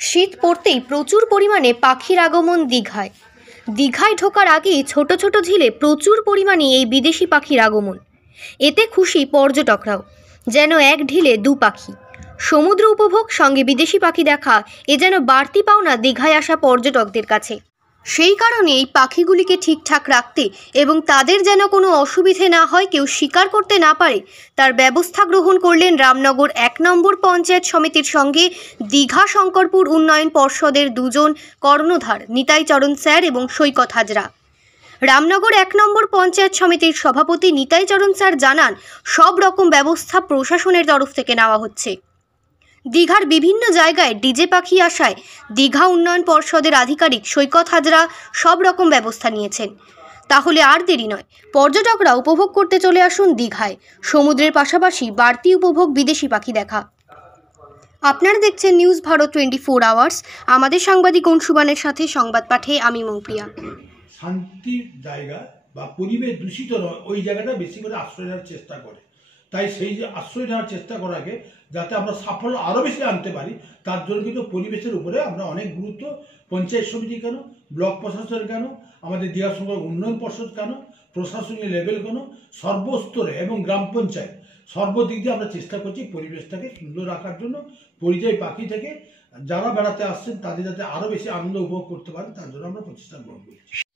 শীত পড়তেই প্রচুর পরিমাণে পাখির আগমন দীঘায়। দীঘায় ঢোকার আগেই ছোট ছোট ঝিলে প্রচুর পরিমাণে এই বিদেশি পাখির আগমন। এতে খুশি পর্যটকরাও, যেন এক ঢিলে দু পাখি। সমুদ্র উপভোগ সঙ্গে বিদেশি পাখি দেখা, এ যেন বাড়তি পাওনা দীঘায় আসা পর্যটকদের কাছে। সেই কারণে এই পাখিগুলিকে ঠিকঠাক রাখতে এবং তাদের যেন কোনো অসুবিধে না হয়, কেউ শিকার করতে না পারে, তার ব্যবস্থা গ্রহণ করলেন রামনগর ১ নম্বর পঞ্চায়েত সমিতির সঙ্গে দীঘা শঙ্করপুর উন্নয়ন পর্ষদের দুজন কর্ণধার নিতাই চরণ স্যার এবং সৈকত হাজরা। রামনগর ১ নম্বর পঞ্চায়েত সমিতির সভাপতি নিতাই চরণ স্যার জানান, সব রকম ব্যবস্থা প্রশাসনের তরফ থেকে নেওয়া হচ্ছে। দীঘার বিভিন্ন জায়গায় ডিজে পাখি আসায় দীঘা উন্নয়ন পর্ষদের আধিকারিক সৈকত হাজরা সব রকম ব্যবস্থা নিয়েছেন। তাহলে আর দেরি নয়, পর্যটকরা উপভোগ করতে চলে আসুন দীঘায়। সমুদ্রের পাশাপাশি বাড়তি উপভোগ বিদেশি পাখি দেখা। আপনারা দেখছেন নিউজ ভারত 24 আওয়ার্স। আমাদের সাংবাদিক অংশুমানের সাথে সংবাদ পাঠে আমি মৌপ্রিয়া। শান্তির জায়গা বা পরিবেশ দূষিত নয়, ওই জায়গাটা বেশি করে আশ্রয় নেওয়ার চেষ্টা করে। তাই সেই যে আশ্রয় নেওয়ার চেষ্টা করাকে যাতে আমরা সাফল্য আরও বেশি আনতে পারি, তার জন্য কিন্তু পরিবেশের উপরে আমরা অনেক গুরুত্ব, পঞ্চায়েত সমিতি কেন, ব্লক প্রশাসন কেন, আমাদের দীঘা শঙ্কর উন্নয়ন পর্ষদ কেন, প্রশাসনিক লেভেল কেন, সর্বস্তরে এবং গ্রাম পঞ্চায়েত সর্বদিক দিয়ে আমরা চেষ্টা করছি পরিবেশটাকে সুন্দর রাখার জন্য। পরিযায়ী পাখি থেকে যারা বেড়াতে আসছেন তাদের যাতে আরও বেশি আনন্দ উপভোগ করতে পারেন, তার জন্য আমরা প্রচেষ্টা গ্রহণ করছি।